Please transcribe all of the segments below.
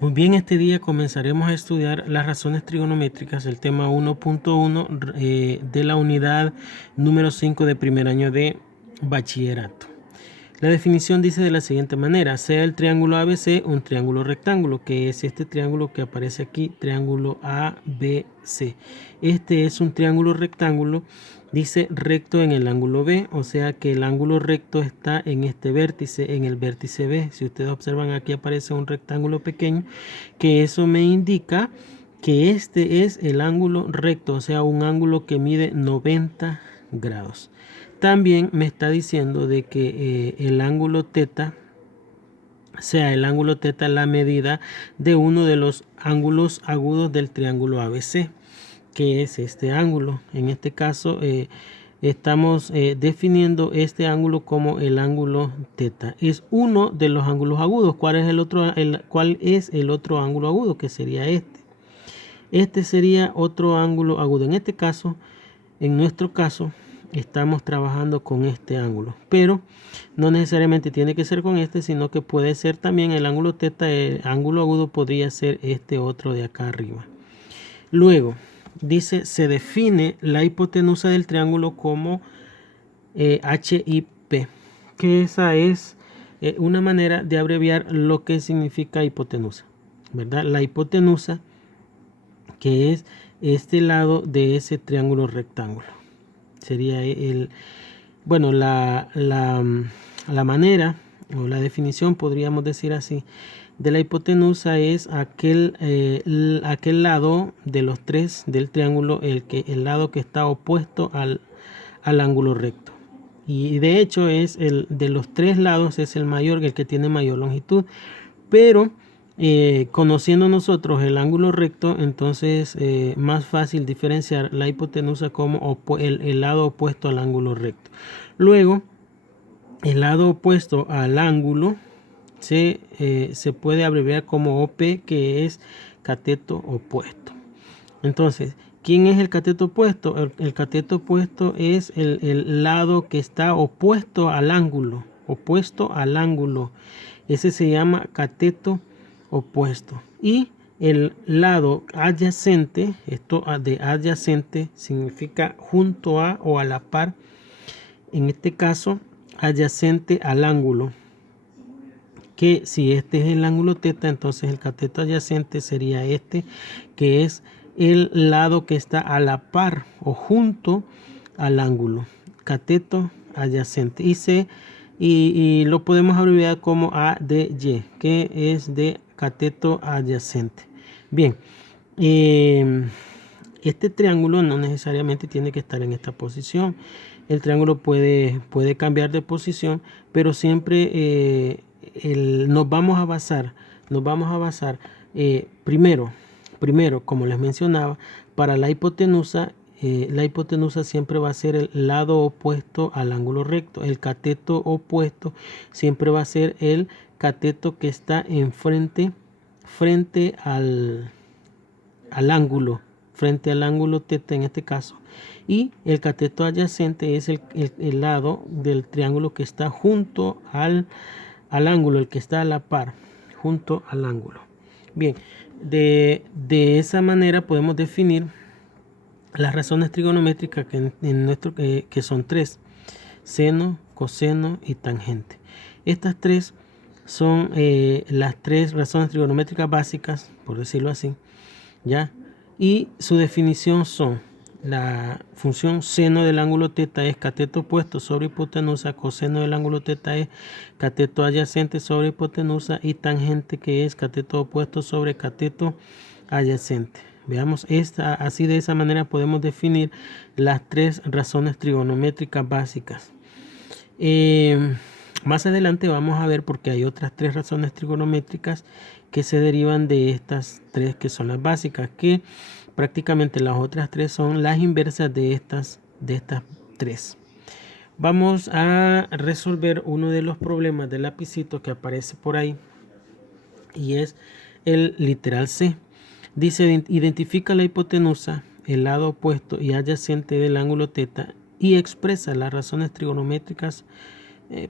Muy bien, este día comenzaremos a estudiar las razones trigonométricas, el tema 1.1 de la unidad número 5 de primer año de bachillerato. La definición dice de la siguiente manera: sea el triángulo ABC un triángulo rectángulo, que es este triángulo que aparece aquí, triángulo ABC. Este es un triángulo rectángulo, dice recto en el ángulo B, o sea que el ángulo recto está en este vértice, en el vértice B. Si ustedes observan, aquí aparece un rectángulo pequeño, que eso me indica que este es el ángulo recto, o sea, un ángulo que mide 90 grados. También me está diciendo de que el ángulo teta, sea el ángulo teta la medida de uno de los ángulos agudos del triángulo ABC, que es este ángulo. En este caso estamos definiendo este ángulo como el ángulo teta. Es uno de los ángulos agudos. ¿Cuál es el otro ángulo agudo? Que sería este. Este sería otro ángulo agudo. En nuestro caso, estamos trabajando con este ángulo, pero no necesariamente tiene que ser con este, sino que puede ser también el ángulo teta. El ángulo agudo podría ser este otro de acá arriba. Luego dice: se define la hipotenusa del triángulo como HIP, que esa es una manera de abreviar lo que significa hipotenusa, ¿verdad? La hipotenusa, que es este lado de ese triángulo rectángulo, sería la manera o la definición, podríamos decir así, de la hipotenusa es aquel lado de los tres del triángulo, el lado que está opuesto al ángulo recto. Y de hecho es el de los tres lados, es el mayor, el que tiene mayor longitud. Pero conociendo nosotros el ángulo recto, entonces más fácil diferenciar la hipotenusa como el lado opuesto al ángulo recto. Luego, el lado opuesto al ángulo se puede abreviar como OP, que es cateto opuesto. Entonces, ¿quién es el cateto opuesto? El cateto opuesto es el lado que está opuesto al ángulo. Opuesto al ángulo. Ese se llama cateto opuesto. Y el lado adyacente, esto de adyacente significa junto a o a la par. En este caso, adyacente al ángulo. Que si este es el ángulo teta, entonces el cateto adyacente sería este, que es el lado que está a la par o junto al ángulo. Cateto adyacente. Y lo podemos abreviar como ADY, que es de cateto adyacente. Bien, este triángulo no necesariamente tiene que estar en esta posición. El triángulo puede cambiar de posición, pero siempre nos vamos a basar primero, como les mencionaba, para la hipotenusa siempre va a ser el lado opuesto al ángulo recto. El cateto opuesto siempre va a ser el cateto que está frente al ángulo, frente al ángulo teta en este caso. Y el cateto adyacente es el lado del triángulo que está junto al ángulo, el que está a la par, junto al ángulo. Bien, de esa manera podemos definir las razones trigonométricas que son tres: seno, coseno y tangente. Estas tres son las tres razones trigonométricas básicas, por decirlo así, ¿ya? Y su definición son: la función seno del ángulo teta es cateto opuesto sobre hipotenusa, coseno del ángulo teta es cateto adyacente sobre hipotenusa, y tangente, que es cateto opuesto sobre cateto adyacente. Veamos así, de esa manera podemos definir las tres razones trigonométricas básicas. Más adelante vamos a ver porque hay otras tres razones trigonométricas que se derivan de estas tres que son las básicas, que prácticamente las otras tres son las inversas de estas tres. Vamos a resolver uno de los problemas del lapicito que aparece por ahí, y es el literal C. Dice: identifica la hipotenusa, el lado opuesto y adyacente del ángulo teta, y expresa las razones trigonométricas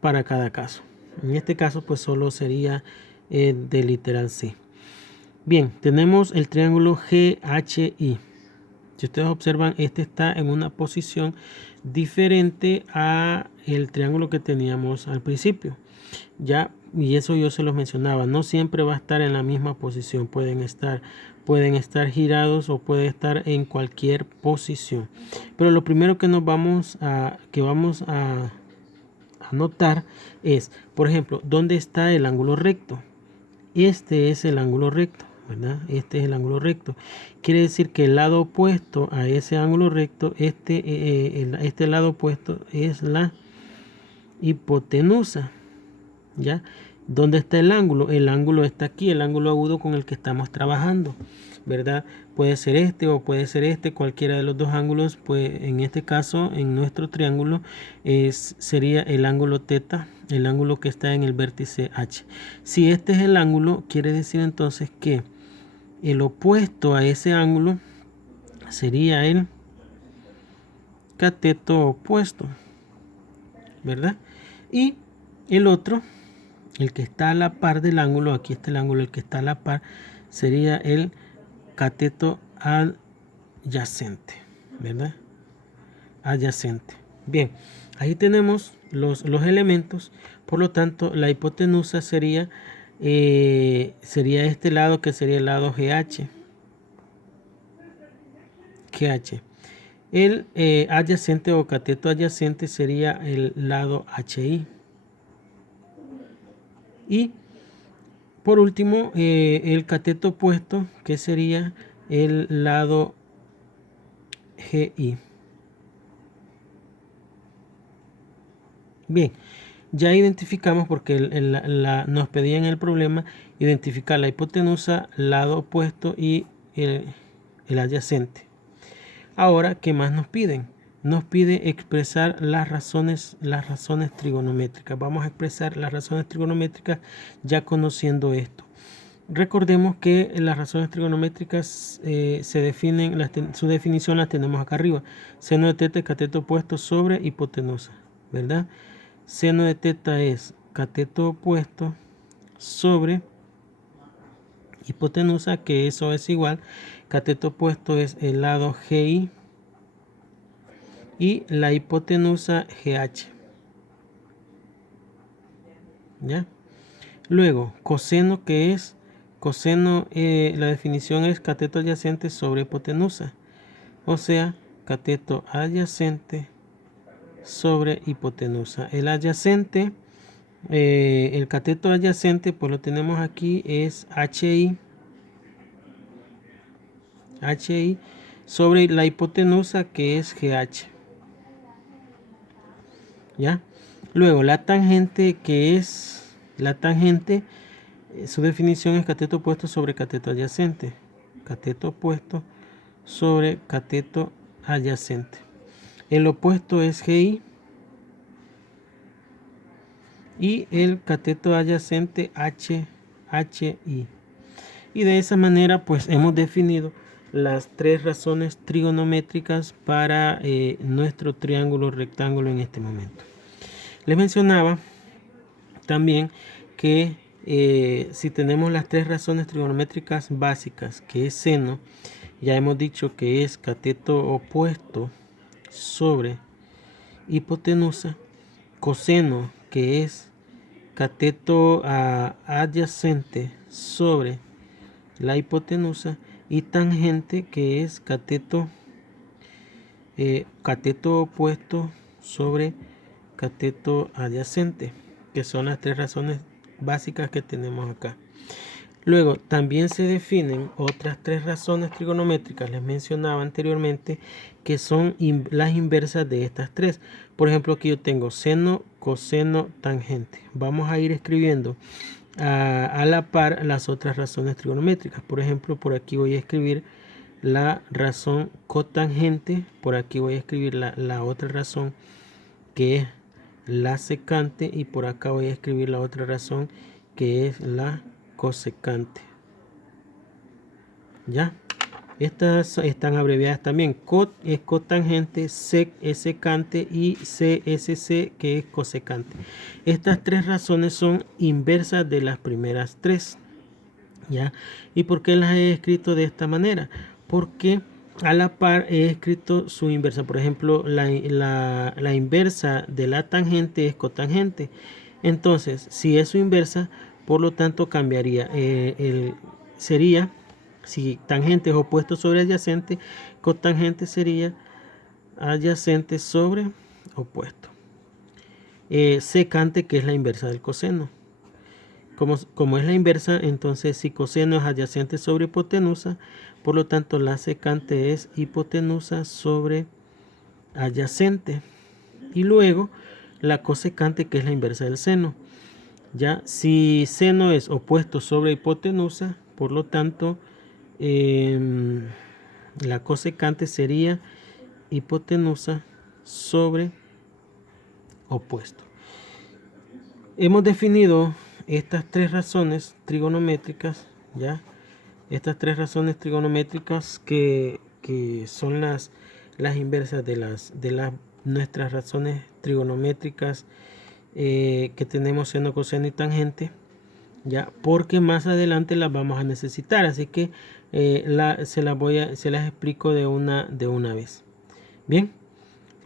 para cada caso. En este caso pues solo sería del literal C. Bien, tenemos el triángulo GHI. Si ustedes observan, este está en una posición diferente a el triángulo que teníamos al principio. Ya, y eso yo se los mencionaba, no siempre va a estar en la misma posición, pueden estar girados o puede estar en cualquier posición. Pero lo primero que vamos a notar es, por ejemplo, ¿dónde está el ángulo recto? Este es el ángulo recto, ¿verdad? Este es el ángulo recto. Quiere decir que el lado opuesto a ese ángulo recto, este lado opuesto es la hipotenusa, ¿ya? ¿Dónde está el ángulo? El ángulo está aquí, el ángulo agudo con el que estamos trabajando, ¿verdad? Puede ser este o puede ser este, cualquiera de los dos ángulos, pues en este caso, en nuestro triángulo, sería el ángulo teta, el ángulo que está en el vértice H. Si este es el ángulo, quiere decir entonces que el opuesto a ese ángulo sería el cateto opuesto, ¿verdad? Y el otro, el que está a la par del ángulo, aquí está el ángulo, el que está a la par, sería el cateto adyacente, ¿verdad? Adyacente. Bien, ahí tenemos los elementos, por lo tanto, la hipotenusa sería este lado, que sería el lado GH. El adyacente o cateto adyacente sería el lado HI. Y por último, el cateto opuesto, que sería el lado GI. Bien, ya identificamos, porque nos pedían el problema identificar la hipotenusa, lado opuesto y el adyacente. Ahora, ¿qué más nos piden? Nos pide expresar las razones trigonométricas. Vamos a expresar las razones trigonométricas ya conociendo esto. Recordemos que las razones trigonométricas se definen, su definición la tenemos acá arriba. Seno de teta es cateto opuesto sobre hipotenusa, ¿verdad? Seno de teta es cateto opuesto sobre hipotenusa, que eso es igual. Cateto opuesto es el lado GI y la hipotenusa GH. ¿Ya? Luego, coseno, que es coseno, la definición es cateto adyacente sobre hipotenusa. O sea, cateto adyacente sobre hipotenusa. El adyacente, el cateto adyacente, pues lo tenemos aquí, es HI sobre la hipotenusa, que es GH. ¿Ya? Luego, la tangente, que es la tangente, su definición es cateto opuesto sobre cateto adyacente. Cateto opuesto sobre cateto adyacente. El opuesto es GI y el cateto adyacente HI. Y de esa manera, pues hemos definido las tres razones trigonométricas para nuestro triángulo rectángulo en este momento. Les mencionaba también que si tenemos las tres razones trigonométricas básicas, que es seno, ya hemos dicho que es cateto opuesto sobre hipotenusa, coseno, que es cateto adyacente sobre la hipotenusa, y tangente, que es cateto opuesto sobre cateto adyacente, que son las tres razones básicas que tenemos acá. Luego también se definen otras tres razones trigonométricas, les mencionaba anteriormente, que son las inversas de estas tres. Por ejemplo, aquí yo tengo seno, coseno, tangente. Vamos a ir escribiendo a la par las otras razones trigonométricas. Por ejemplo, por aquí voy a escribir la razón cotangente, por aquí voy a escribir la otra razón, que es la secante, y por acá voy a escribir la otra razón, que es la cosecante. ¿Ya? Estas están abreviadas también. Cot es cotangente, sec es secante y CSC, que es cosecante. Estas tres razones son inversas de las primeras tres. ¿Ya? ¿Y por qué las he escrito de esta manera? Porque a la par he escrito su inversa. Por ejemplo, la inversa de la tangente es cotangente. Entonces, si es su inversa, por lo tanto cambiaría. Sería, si tangente es opuesto sobre adyacente, cotangente sería adyacente sobre opuesto. Secante, que es la inversa del coseno. Como es la inversa, entonces si coseno es adyacente sobre hipotenusa, por lo tanto la secante es hipotenusa sobre adyacente. Y luego la cosecante, que es la inversa del seno. Ya, si seno es opuesto sobre hipotenusa, por lo tanto la cosecante sería hipotenusa sobre opuesto. Hemos definido estas tres razones trigonométricas, ¿ya? Estas tres razones trigonométricas que son las inversas de nuestras razones trigonométricas que tenemos seno, coseno y tangente, ¿ya? Porque más adelante las vamos a necesitar, así que se las explico de una vez. Bien.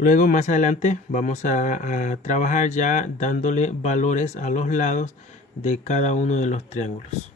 Luego más adelante vamos a trabajar ya dándole valores a los lados de cada uno de los triángulos.